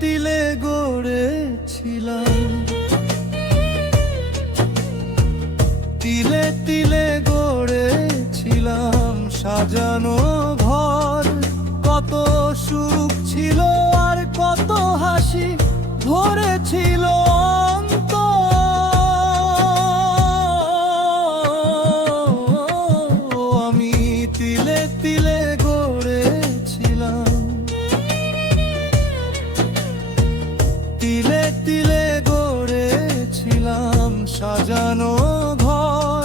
তিলে গড়েছিলাম, তিলে তিলে গড়েছিলাম সাজানো ঘর। কত সুখ ছিল আর কত হাসি ভরেছিল অন্তর। আমি তিলে তিলে গড়েছিলাম, তিলে তিলে গড়েছিলাম সাজানো ঘর।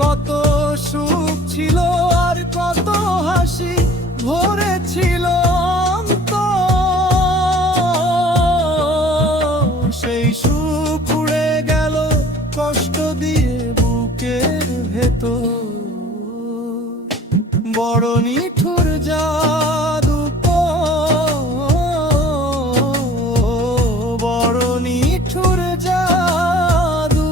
কত সুখ ছিল আর কত হাসি ভরেছিল অন্তর। সেই সুখ উড়ে গেল কষ্ট দিয়ে বুকের ভেতর। বড় নিঠুর জাদু, বড় নিঠুর জাদু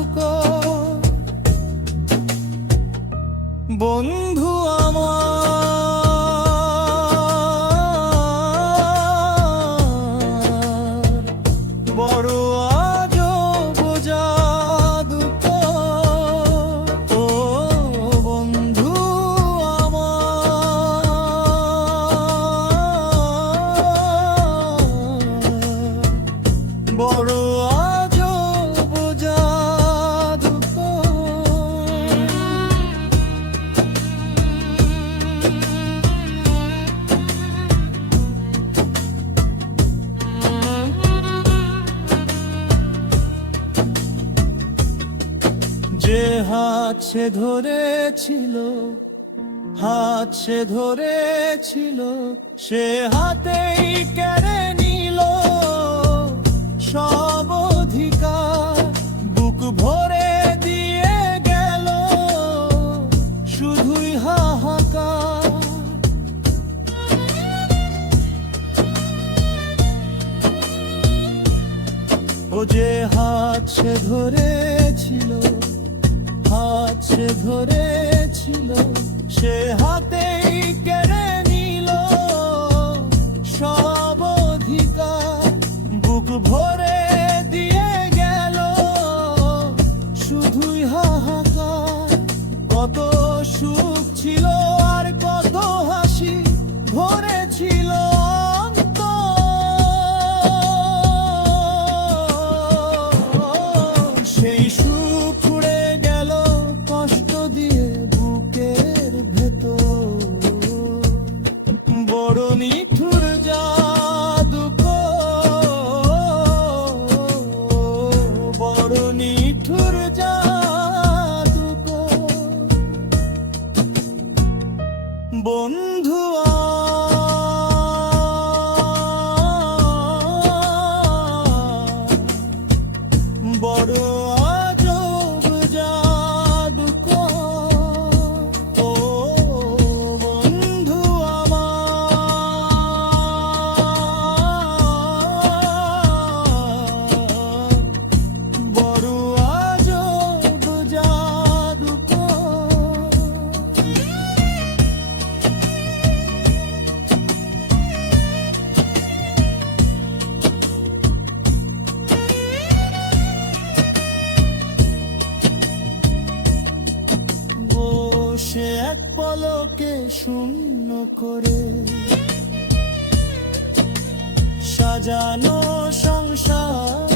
বন্ধু আমার। বড় আজব জাদু ও বন্ধু আমার। বড় আজব জাদু। যে হাত সে ধরেছিল, হাত সে ধরেছিল, সে হাতেই কেড়ে নিল সব অধিকার। বুক ভরে দিয়ে গেল শুধুই হাহাকার। ও যে হাত সে ধরেছিল, হাত সে ধরেছিল, সে হাতেই কেড়ে নিল সব অধিকার। বুক ভরে দিয়ে গেল শুধুই হাহাকার। কত সুখ ছিল আর কত হাসি ভরেছিল অন্তর। সেই সুখ উড়ে গেল কষ্ট দিয়ে বুকের ভেতর। বড় নিঠুর জাদু, বড় নিঠুর জাদু বন্ধু আমার। বড় আজব জাদু ও বন্ধু আমার। বড় আজব জাদু। সে এক পলকে শূন্য করে সাজানো সংসার।